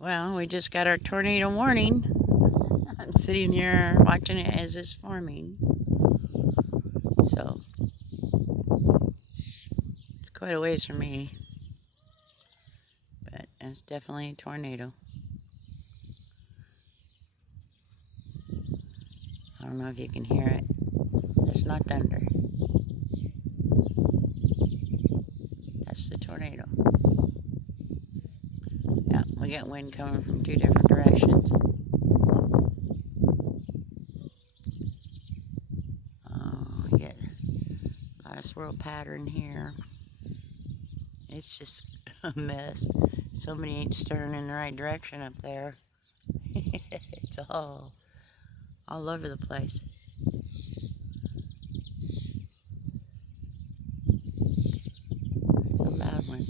Well, we just got our tornado warning. I'm sitting here watching it as it's forming. So it's quite a ways from me, but it's definitely a tornado. I don't know if you can hear it. It's not thunder. That's the tornado. Yeah, we got wind coming from two different directions. Oh, we get a lot of swirl pattern here. It's just a mess. Somebody ain't steering in the right direction up there. It's all over the place. It's a loud one.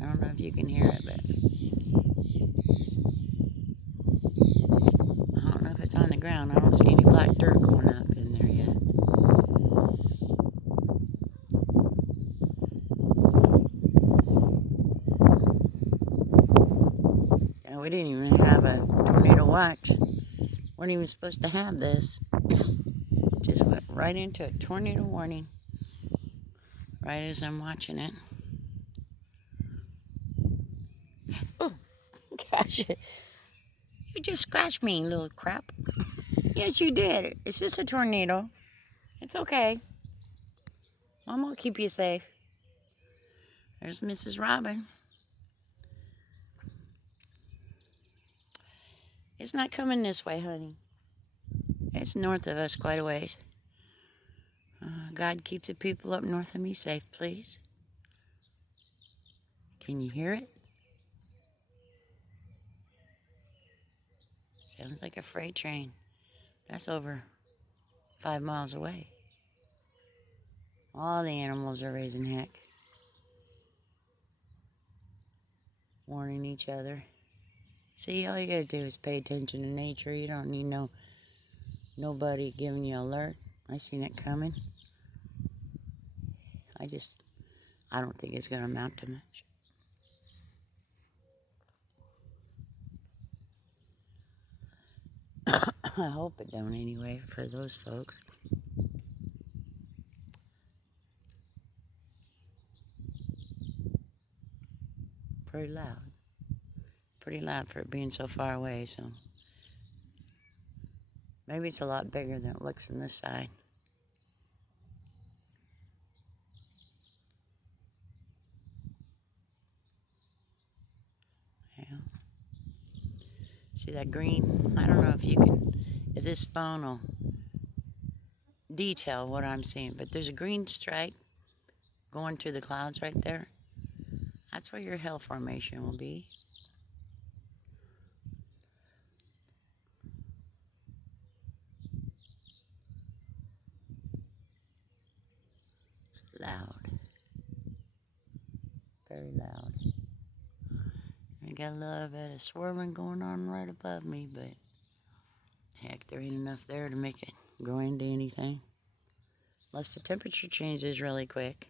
I don't know if you can hear it, but I don't know if it's on the ground. I don't see any black dirt going up in there yet. And we didn't even have a tornado watch. Weren't even supposed to have this. Just went right into a tornado warning. Right as I'm watching it. Oh, gosh. You just scratched me, little crap. Yes, you did. It's just a tornado. It's okay. Mom will keep you safe. There's Mrs. Robin. It's not coming this way, honey. It's north of us quite a ways. God, keep the people up north of me safe, please. Can you hear it? Sounds like a freight train. That's over 5 miles away. All the animals are raising heck. Warning each other. See, all you gotta do is pay attention to nature. You don't need nobody giving you an alert. I seen it coming. I don't think it's gonna amount to much. I hope it don't anyway for those folks. Pretty loud. Pretty loud for it being so far away, so maybe it's a lot bigger than it looks on this side. Yeah. See that green? I don't know if this phone will detail what I'm seeing, but there's a green stripe going through the clouds right there. That's where your hill formation will be. Loud. Very loud. I got a little bit of swirling going on right above me, but heck, there ain't enough there to make it go into anything. Unless the temperature changes really quick.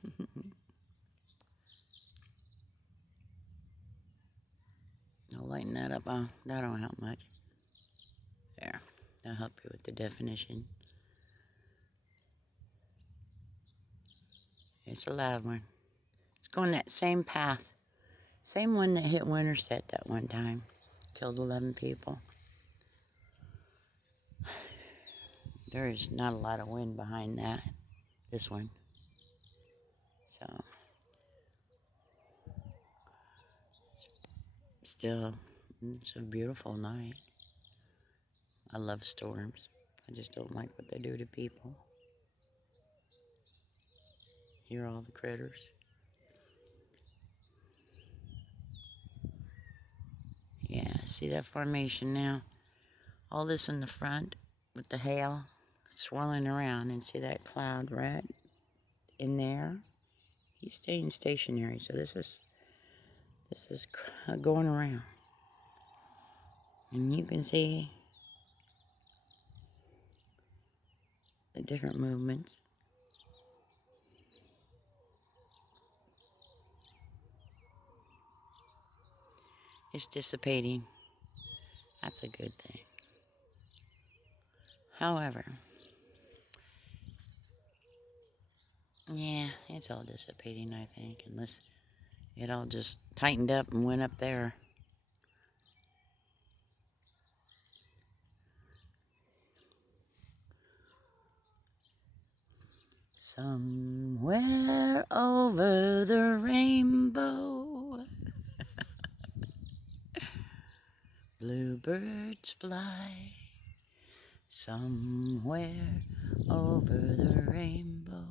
I'll lighten that up. That don't help much. There. That'll help you with the definition. It's a loud one. It's going that same path. Same one that hit Winterset that one time. Killed 11 people. There is not a lot of wind behind that. This one. So, still, it's a beautiful night. I love storms. I just don't like what they do to people. Hear all the critters. Yeah, see that formation now? All this in the front with the hail swirling around, and see that cloud right in there? He's staying stationary, so this is going around. And you can see the different movements. It's dissipating. That's a good thing. However, yeah, it's all dissipating, I think, unless it all just tightened up and went up there. Somewhere over the rainbow, bluebirds fly. Somewhere over the rainbow,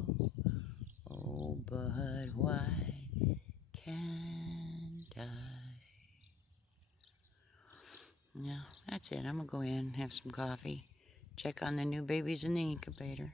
oh, but why can't I? Yeah, that's it. I'm going to go in, have some coffee, check on the new babies in the incubator.